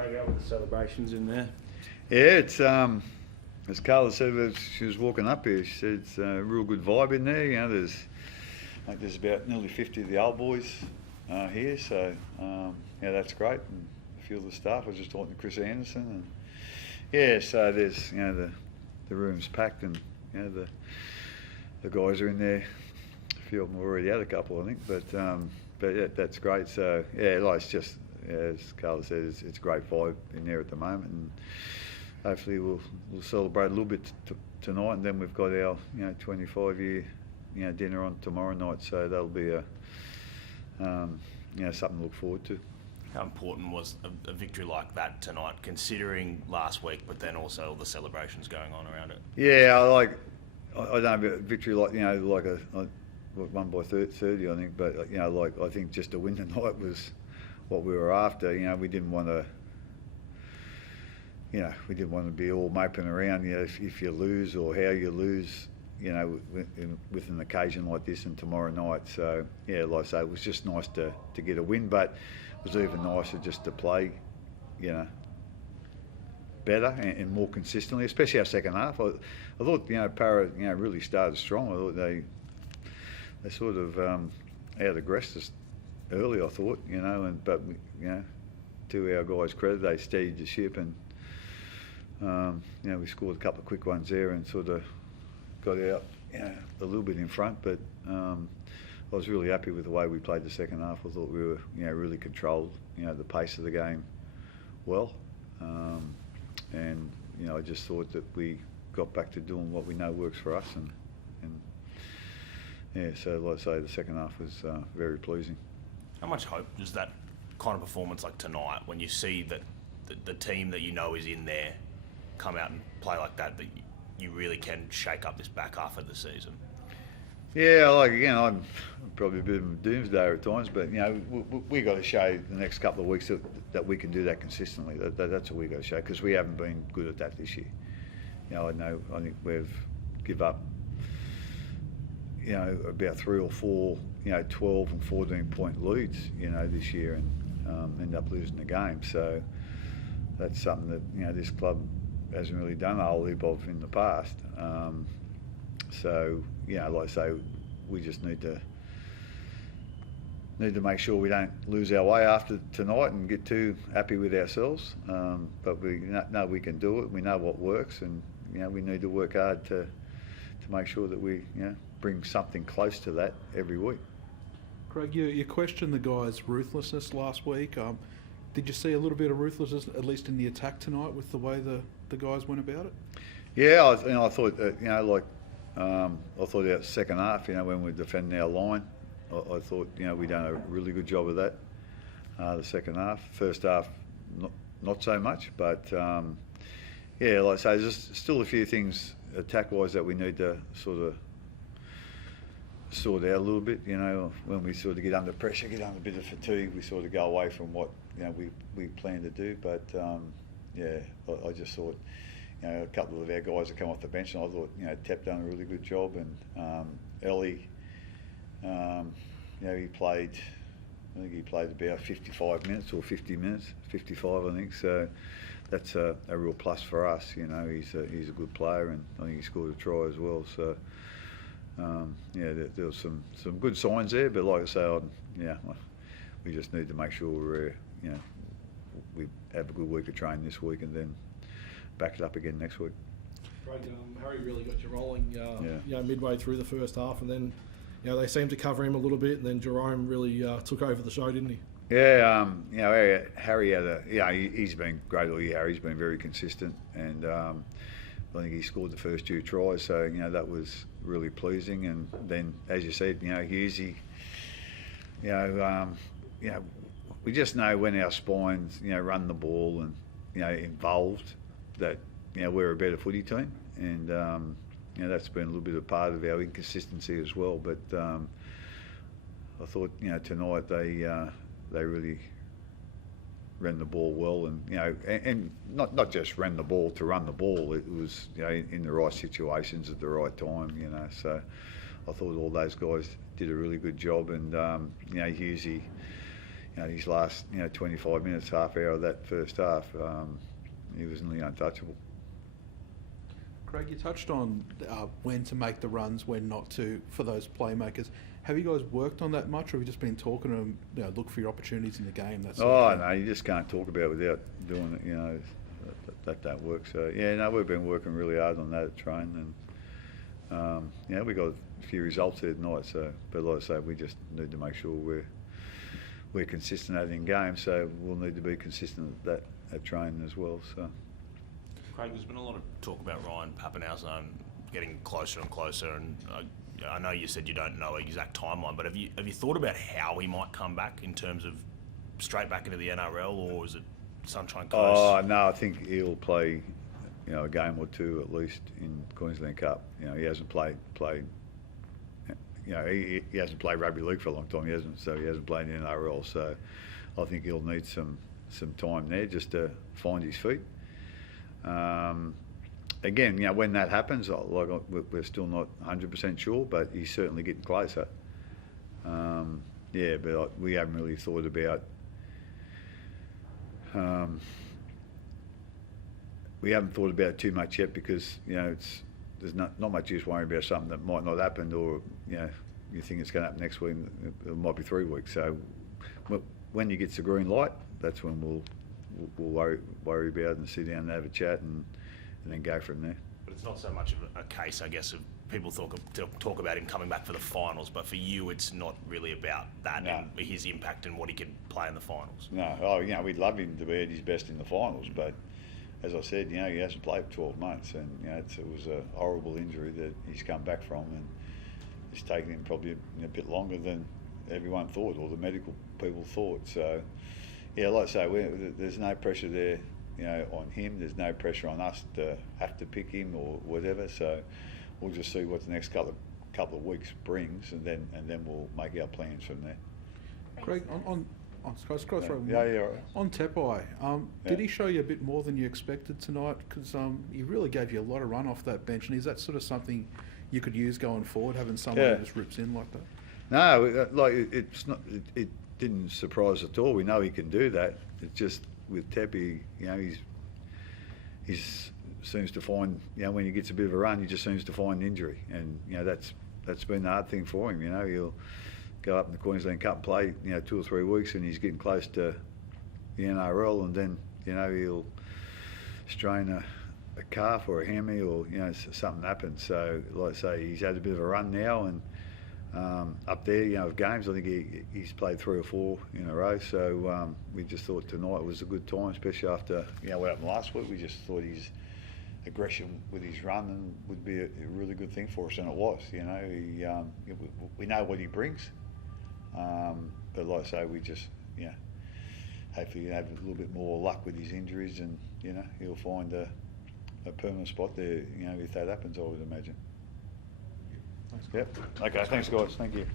Craig, how were the celebrations in there? Yeah, it's as Carla said as she was walking up here. She said it's a real good vibe in there. You know, there's about nearly 50 of the old boys here, so yeah, that's great. And a few of the staff. I was just talking to Chris Anderson, and yeah, so there's the room's packed, and the guys are in there. A few of them already had a couple, I think, but yeah, that's great. So yeah, like, it's just, as Carla said, it's a great vibe in there at the moment, and hopefully we'll celebrate a little bit tonight, and then we've got our 25-year dinner on tomorrow night. So that'll be a something to look forward to. How important was a victory like that tonight, considering last week, but then also all the celebrations going on around it? Yeah, I don't know about victory like won by 30, I think, but I think just to win tonight was what we were after. We didn't want to. We didn't want to be all moping around. If you lose or how you lose. With an occasion like this and tomorrow night. So yeah, like I say, it was just nice to get a win, but it was even nicer just to play, better and more consistently, especially our second half. I thought Para really started strong. I thought they sort of out aggressed us early. I thought, but to our guys' credit, they steadied the ship, and we scored a couple of quick ones there and sort of got out a little bit in front, but I was really happy with the way we played the second half. I thought we were really controlled the pace of the game well, and I just thought that we got back to doing what we know works for us, and yeah, so like I say, the second half was very pleasing. How much hope does that kind of performance like tonight, when you see that the team that is in there come out and play like that you really can shake up this back half of the season? Yeah, I'm probably a bit of a doomsdayer at times, but we got to show the next couple of weeks that we can do that consistently. That's what we got to show, because we haven't been good at that this year. I think we've give up about 3 or 4 12 and 14 point leads this year, and end up losing the game. So that's something that this club hasn't really done a whole heap of in the past. So like I say, we just need to make sure we don't lose our way after tonight and get too happy with ourselves. But we know we can do it. We know what works, and we need to work hard to make sure that we bring something close to that every week. Craig, you questioned the guys' ruthlessness last week. Did you see a little bit of ruthlessness, at least in the attack tonight, with the way the guys went about it? Yeah, I thought I thought our second half, when we were defending our line, I thought we done a really good job of that. The second half, first half, not so much, but yeah, like I say, there's still a few things attack-wise that we need to sort of sort out a little bit. When we sort of get under pressure, get under a bit of fatigue, we sort of go away from what we plan to do. But yeah, I just thought a couple of our guys have come off the bench, and I thought Tep done a really good job, and Ellie, he played. I think he played about 55 minutes or 50 minutes, 55 I think. So that's a real plus for us. He's a good player, and I think he scored a try as well. So yeah, there was some good signs there, but like I say, we just need to make sure we have a good week of training this week, and then back it up again next week. Craig, Harry really got you rolling midway through the first half, and then they seemed to cover him a little bit, and then Jerome really took over the show, didn't he? Yeah, Harry had he's been great all year. Harry's been very consistent, and I think he scored the first 2 tries, so that was really pleasing. And then, as you said, Hughesy, we just know when our spines run the ball and involved, that we're a better footy team, and that's been a little bit of part of our inconsistency as well. But I thought tonight they really ran the ball well, and not just ran the ball to run the ball. It was in the right situations at the right time. So I thought all those guys did a really good job, and Hughesy, his last 25 minutes, half hour of that first half, he was nearly untouchable. Craig, you touched on when to make the runs, when not to, for those playmakers. Have you guys worked on that much, or have you just been talking to them, look for your opportunities in the game? That sort of thing? No, you just can't talk about it without doing it, that don't work. So, we've been working really hard on that at train, and, we got a few results there tonight, so, but like I say, we just need to make sure we're consistent at in game, so we'll need to be consistent at that at training as well. So, Craig, there's been a lot of talk about Ryan Papenhuyzen getting closer and closer, and I know you said you don't know an exact timeline, but have you thought about how he might come back in terms of straight back into the NRL, or is it Sunshine Coast? Oh no, I think he'll play, a game or two at least in Queensland Cup. He hasn't played. He hasn't played rugby league for a long time. He hasn't played in the NRL. So I think he'll need some time there just to find his feet. Again, when that happens, we're still not 100% sure, but he's certainly getting closer. But we haven't really thought about. We haven't thought about it too much yet because there's not much use worrying about something that might not happen, or you think it's going to happen next week. It might be 3 weeks. So when you get the green light, that's when we'll worry about it and sit down and have a chat and then go from there. But it's not so much of a case, I guess, of people talk about him coming back for the finals, but for you, it's not really about that and his impact and what he can play in the finals. No, we'd love him to be at his best in the finals, but as I said, he hasn't played for 12 months, and it was a horrible injury that he's come back from, and it's taken him probably a bit longer than everyone thought, or the medical people thought. So, like I say, there's no pressure there, on him. There's no pressure on us to have to pick him or whatever. So, we'll just see what the next couple of weeks brings, and then we'll make our plans from there. Craig, on Tepai, did he show you a bit more than you expected tonight? Because he really gave you a lot of run off that bench, and is that sort of something you could use going forward, having someone who just rips in like that? No, it's not. It didn't surprise at all. We know he can do that. It's just with Tepai, he's seems to find, when he gets a bit of a run, he just seems to find injury, and that's been the hard thing for him. He'll go up in the Queensland Cup and play 2 or 3 weeks, and he's getting close to the NRL, and then he'll strain a calf or a hammy, or something happens. So like I say, he's had a bit of a run now, and up there, of games, I think he's played 3 or 4 in a row. So we just thought tonight was a good time, especially after what happened last week. We just thought his aggression with his run and would be a really good thing for us, and it was. We know what he brings, but like I say, we just hopefully have a little bit more luck with his injuries, and he'll find a permanent spot there. If that happens, I would imagine. Thanks. Yep. Okay. Thanks, guys. Thank you.